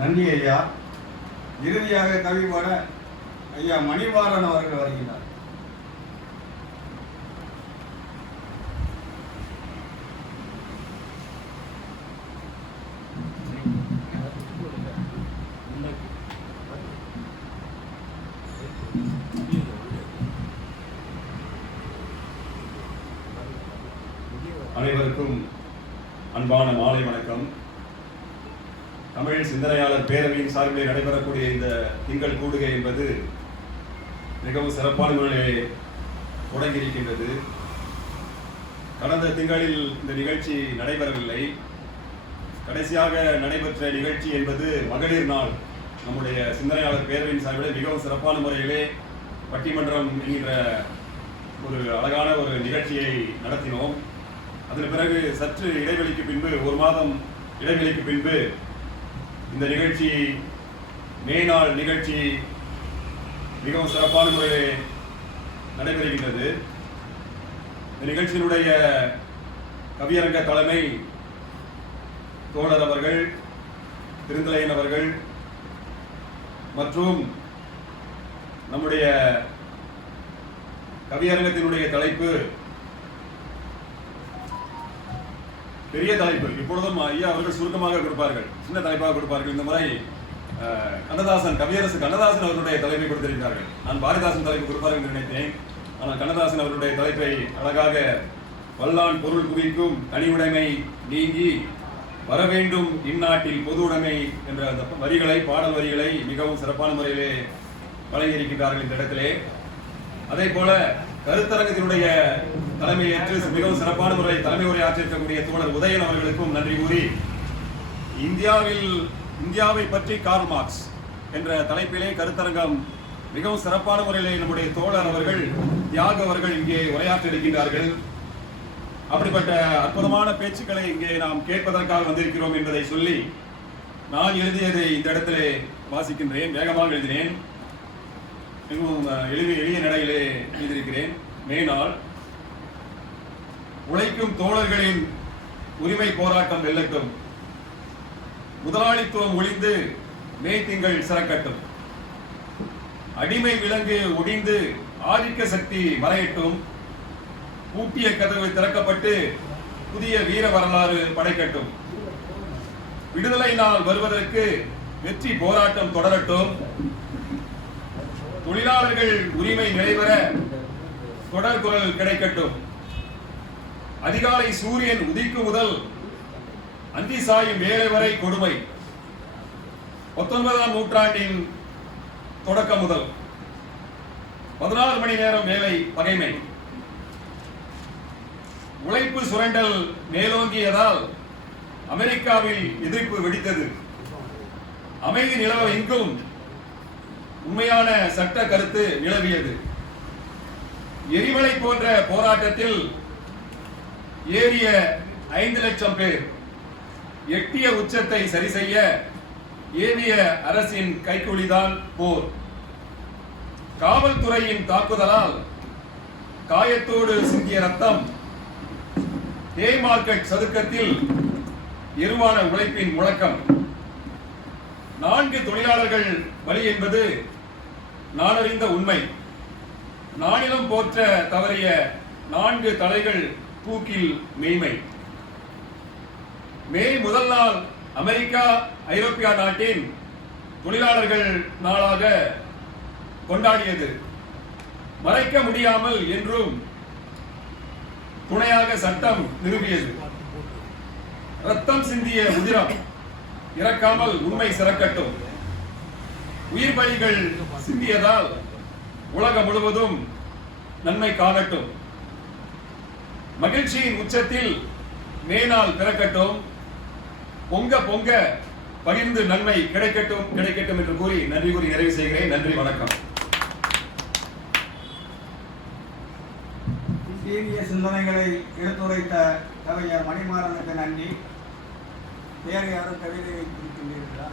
நன்றி ஐயா. இறுதியாக கவி பாட ஐயா மணிவாரன் அவர்கள் வருகிறார். அனைவருக்கும் அன்பான மாலை வணக்கம். தமிழ் சிந்தனையாளர் பேரவையின் சார்பில் நடைபெறக்கூடிய இந்த திங்கள் கூடுகை என்பது மிகவும் சிறப்பான முறையிலே தொடங்கியிருக்கின்றது. கடந்த திங்களில் இந்த நிகழ்ச்சி நடைபெறவில்லை. கடைசியாக நடைபெற்ற நிகழ்ச்சி என்பது மகளிர் நாள். நம்முடைய சிந்தனையாளர் பேரவையின் சார்பில் மிகவும் சிறப்பான முறையிலே பட்டிமன்றம் என்கின்ற ஒரு அழகான ஒரு நிகழ்ச்சியை நடத்தினோம். அதன் பிறகு சற்று இடைவெளிக்கு பின்பு, ஒரு மாதம் இடைவெளிக்கு பின்பு இந்த நிகழ்ச்சி மே நாள் நிகழ்ச்சி மிகவும் சிறப்பான முறையில் நடைபெறுகின்றது. இந்த நிகழ்ச்சியினுடைய கவியரங்க தலைமை தோழர் அவர்கள், திருந்தலையன் அவர்கள் மற்றும் நம்முடைய கவியரங்கத்தினுடைய தலைப்பு பெரிய தலைப்பு. இப்பொழுதும் ஐயா அவர்கள் சுருக்கமாக கொடுப்பார்கள், சின்ன தலைப்பாக கொடுப்பார்கள். இந்த முறை கண்ணதாசன், கவியரசு கண்ணதாசன் அவர்களுடைய தலைப்பை கொடுத்திருக்கிறார்கள். நான் பாரதிதாசன் தலைப்பு கொடுப்பார்கள் என்று நினைத்தேன். ஆனால் கண்ணதாசன் அவர்களுடைய தலைப்பை அழகாக வல்லான் பொருள் குவிக்கும் தனியுடைமை நீங்கி வரவேண்டும் இந்நாட்டில் பொது உடைமை என்ற அந்த வரிகளை, பாடல் வரிகளை மிகவும் சிறப்பான முறையிலே வழங்கியிருக்கின்றார்கள் இந்த இடத்திலே. அதே போல கருத்தரங்கத்தினுடைய தலைமையேற்று மிகவும் சிறப்பான முறை தலைமை உரை ஆற்றிருக்கக்கூடிய தோழர் உதயன் அவர்களுக்கும் நன்றி கூறி, இந்தியாவை பற்றி கார்ல் மார்க்ஸ் என்ற தலைப்பிலே கருத்தரங்கம் மிகவும் சிறப்பான முறையிலே நம்முடைய தோழர் அவர்கள், தியாக அவர்கள் இங்கே உரையாற்ற இருக்கின்றார்கள். அப்படிப்பட்ட அற்புதமான பேச்சுக்களை இங்கே நாம் கேட்பதற்காக வந்திருக்கிறோம் என்பதை சொல்லி, நான் எழுதியதை இந்த இடத்திலே வாசிக்கின்றேன். வேகமாக எழுதினேன், மிகவும் எளிய நடையிலே எழுதியிருக்கிறேன். மே நாள். உழைக்கும் தோழர்களின் உரிமை போராட்டம் வெல்லட்டும். முதலாளித்துவம் ஒழிந்து மே திங்கள் சிறக்கட்டும். அடிமை விலங்கு ஒடிந்து ஆதிக்க சக்தி மறையட்டும். பூட்டிய கதவு திறக்கப்பட்டு புதிய வீர வரலாறு படைக்கட்டும். விடுதலை நாள் வருவதற்கு வெற்றி போராட்டம் தொடரட்டும். தொழிலாளர்கள் உரிமை நிறைவேற தொடர் குரல் கிடைக்கட்டும். அதிகாலை சூரியன் உதிக்கும் முதல் அந்தி சாயும் வேலை வரை கொடுமை. 19ஆம் நூற்றாண்டின் தொடக்கம் முதல் 16 மணி நேரம் வேலை பகைமை. உழைப்பு சுரண்டல் மேலோங்கியதால் அமெரிக்காவில் எதிர்ப்பு வெடித்தது. அமைதி நிலவ எங்கும் உண்மையான சட்ட கருத்து நிலவியது. எரிமலை போன்ற போராட்டத்தில் ஏறிய 5 லட்சம் பேர் எட்டிய உச்சத்தை சரி செய்ய ஏவிய அரசின் கைக்கூலிதான் போர். காவல்துறையின் தாக்குதலால் காயத்தோடு சிந்திய ரத்தம். டே மார்க்கெட் சதுக்கத்தில் எருவான உழைப்பின் முழக்கம். 4 தொழிலாளர்கள் பலி என்பது நாடறிந்த உண்மை. நானிலம் போற்ற தவறிய 4 தலைகள் தூக்கில் மெய்மை. மே முதல் நாள் அமெரிக்கா ஐரோப்பியா நாட்டின் தொழிலாளர்கள் நாளாக கொண்டாடியது. மறைக்க முடியாமல் என்றும் துணையாக சட்டம் நிறுவியது. ரத்தம் சிந்திய உதிரம் இறக்காமல் உண்மை சிறக்கட்டும். உயிர் பலிகள் சிந்தியதால் உலகம் முழுவதும் நன்மை காணட்டும். மகிழ்ச்சியின் உச்சத்தில் மே நாள் பிறக்கட்டும். பொங்க பொங்க பகிர்ந்து நன்மை கிடைக்கட்டும் என்று கூறி நன்றி கூறி நிறைவு செய்கிறேன். நன்றி, வணக்கம். சீரிய சிந்தனைகளை எடுத்துரைத்த கவிஞர் மணிமாறனுக்கு நன்றி. வேறு யாரும் கவிதை வைத்திருக்கின்றீர்களா?